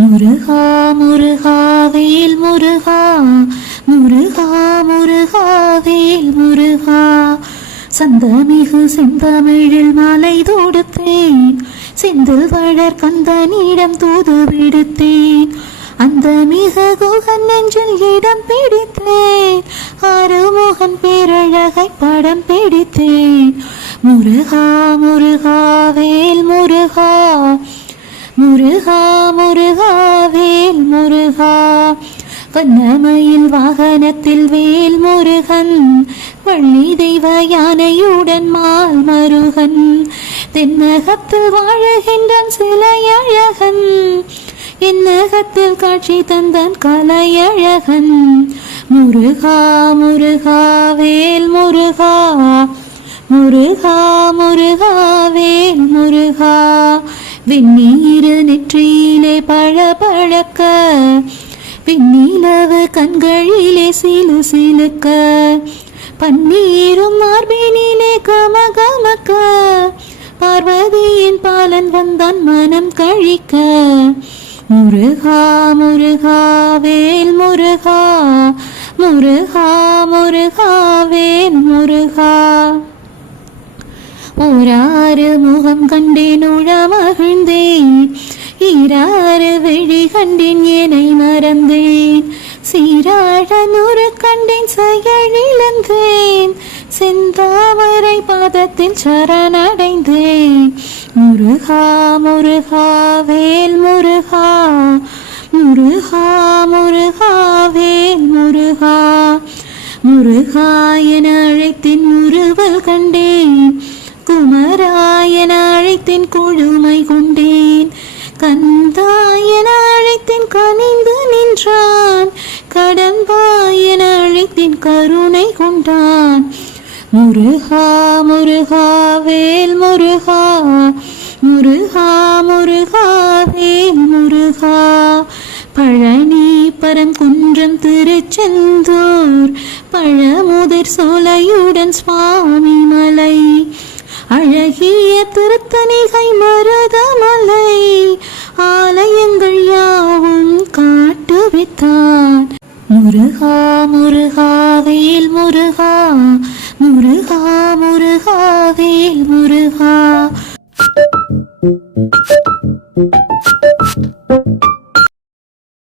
முருகா முருகா வேல் முருகா, முருகா முருகா வேல் முருகா. சந்தமிகு செந்தமிழில் மாலை தொடுத்தேன், செந்தில் வளர் கந்தனிடம் தூது விடுத்தேன். அந்த மிக குகன் நெஞ்சில் இடம் பிடித்தேன், ஆறுமுகன் பேரழகை படம் பிடித்தேன். முருகா முருகா வேல் முருகா, முருகா முருகா வேல் முருகா. வண்ணமயில் வாகனத்தில் வேல் முருகன், வள்ளி தெய்வ யானையுடன் மால் மருகன். தென்னகத்தில் வாழுகின்றான் சிலையழகன், என்னகத்தில் காட்சி தந்தான் கலையழகன். முருகா முருகா வேல் முருகா, முருகா முருகா வேல் முருகா. வெந்நீரு நெற்றியிலே பழபழக்க, விண்ணிலவு கண்களிலே சிலு சிலுக்க, பன்னீரும் மார்பினிலே கமகமக்க, பார்வதியின் பாலன் வந்தான் மனம் கழிக்க. முருகா முருகா வேல் முருகா, முருகா முருகா வேல் முருகா. ஓராறு முகம் கண்டேன் உளமகிழ்ந்தேன், ஈராறு விழி கண்டேன் என்னை மறந்தேன். சீராழ நூறு கண்டேன் செயலிழந்தேன், செந்தாமரை பாதத்தில் சரணடைந்தேன். முருகா முருகா வேல் முருகா, முருகா முருகா வேல் முருகா. முருகா என அழைத்தின் முறுவல் கண்டேன், குமராயன அழைத்தின் கொழுமை கொண்டேன். கந்தாயன அழைத்தின் கனிந்து நின்றான், கடம்பாயன அழைத்தின் கருணை கொண்டான். முருகா முருகா வேல் முருகா, முருகா முருகா வேல் முருகா. பழனி பரங்குன்றம் திருச்செந்தூர், பழமுதிர் சோலையுடன் சுவாமி மலை, அழகிய திருத்தணிகை மருதமலை, ஆலயங்கள் யாவும் காட்டுவித்தான். முருகா முருகா வேல் முருகா, முருகா முருகா வேல் முருகா.